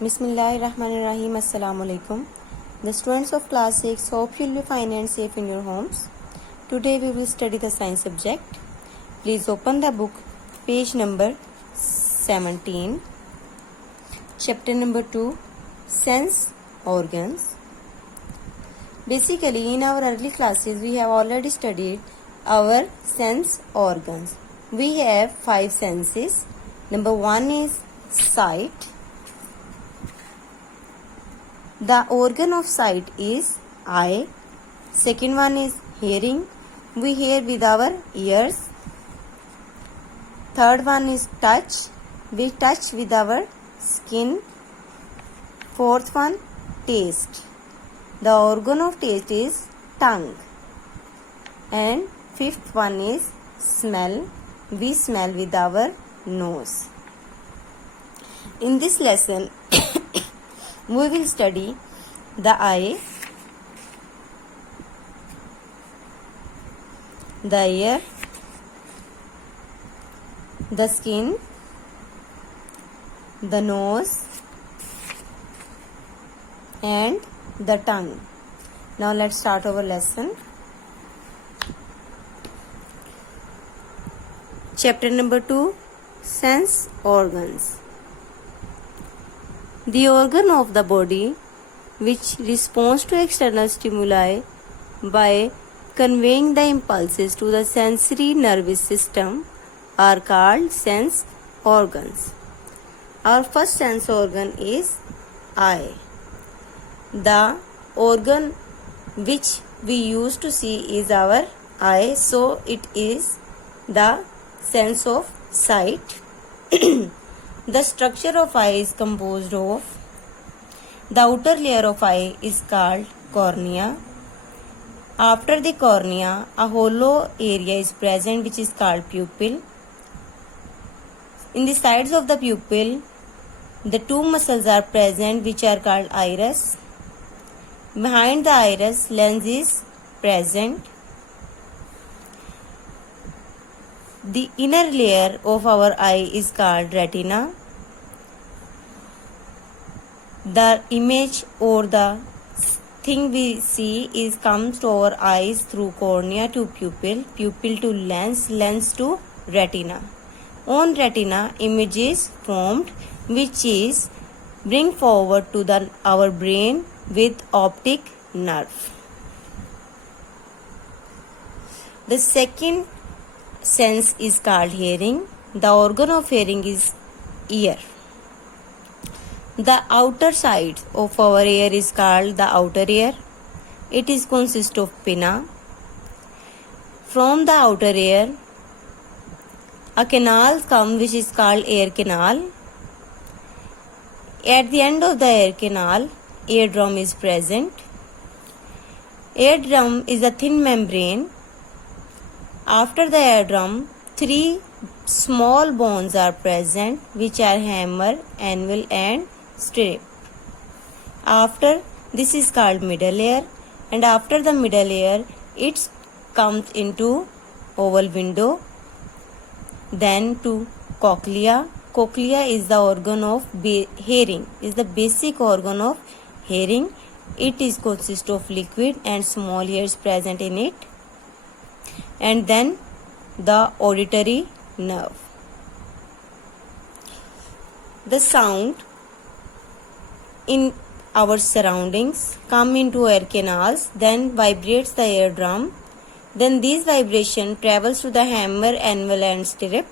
Bismillahirrahmanirrahim. Assalamu alaikum. The students of class 6 hope you will be fine and safe in your homes. Today we will study the science subject. Please open the book, page number 17. Chapter number 2, Sense Organs. Basically, in our early classes we have already studied our sense organs. We have 5 senses. Number 1 is sight. The organ of sight is eye. Second one is hearing. We hear with our ears. Third one is touch. We touch with our skin. Fourth one, taste. The organ of taste is tongue. And fifth one is smell. We smell with our nose. In this lesson, we will study the eye, the ear, the skin, the nose, and the tongue. Now let's start our lesson. Chapter number 2, Sense Organs. The organ of the body which responds to external stimuli by conveying the impulses to the sensory nervous system are called sense organs. Our first sense organ is eye. The organ which we use to see is our eye, so it is the sense of sight. The structure of eye is composed of the outer layer of eye is called cornea. After the cornea, a hollow area is present which is called pupil. In the sides of the pupil, the two muscles are present which are called iris. Behind the iris, lens is present. The inner layer of our eye is called retina. The image or the thing we see is comes to our eyes through cornea to pupil, pupil to lens, lens to retina. On retina, image is formed which is bring forward to our brain with optic nerve. The second sense is called hearing. The organ of hearing is ear. The outer side of our ear is called the outer ear. It is consist of pinna. From the outer ear, a canal comes which is called ear canal. At the end of the ear canal, eardrum is present. Eardrum is a thin membrane. After the eardrum, 3 small bones are present which are hammer, anvil and stirrup. After this is called middle ear, and after the middle ear it comes into oval window, then to cochlea. Cochlea is the organ of hearing, is the basic organ of hearing. It is consist of liquid and small hairs present in it. And then the auditory nerve. The sound in our surroundings come into ear canals, then vibrates the eardrum, then this vibration travels to the hammer, anvil and stirrup,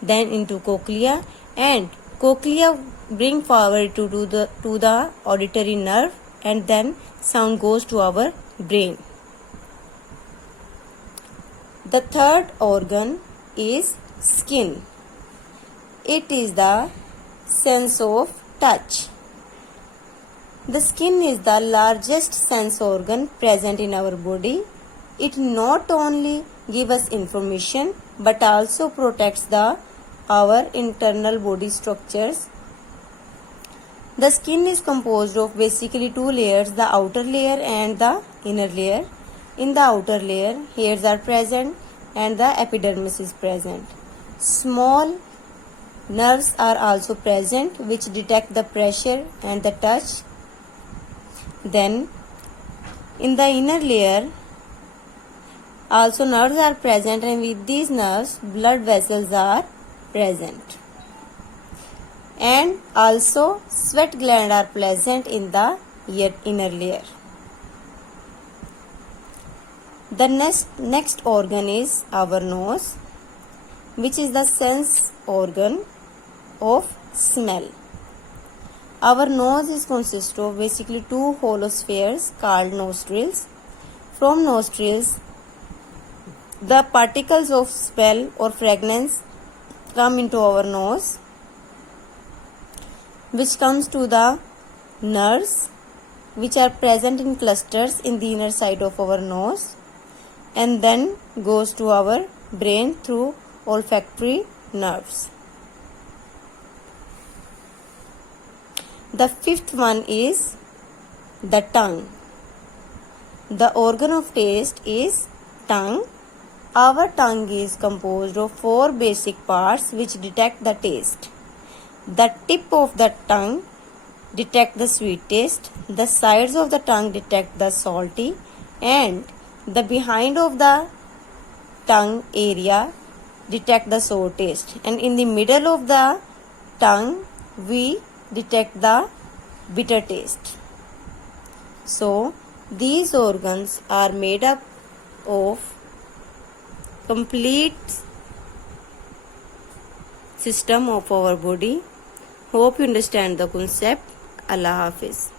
then into cochlea, and cochlea bring forward to the auditory nerve, and then sound goes to our brain. The third organ is skin. It is the sense of touch. The skin is the largest sense organ present in our body. It not only gives us information but also protects our internal body structures. The skin is composed of basically 2 layers, the outer layer and the inner layer. In the outer layer, hairs are present and the epidermis is present. Small Nerves are also present which detect the pressure and the touch. Then in the inner layer also nerves are present, and with these nerves blood vessels are present. And also sweat glands are present in the inner layer. The next organ is our nose, which is the sense organ of smell. Our nose is consist of basically two hollow spheres called nostrils. From nostrils, the particles of smell or fragrance come into our nose, which comes to the nerves, which are present in clusters in the inner side of our nose, and then goes to our brain through olfactory nerves. The fifth one is the tongue. The organ of taste is tongue. Our tongue is composed of four basic parts which detect the taste. The tip of the tongue detect the sweet taste, the sides of the tongue detect the salty, and the behind of the tongue area detect the sour taste, and in the middle of the tongue we detect the bitter taste. So these organs are made up of complete system of our body. Hope you understand the concept. Allah Hafiz.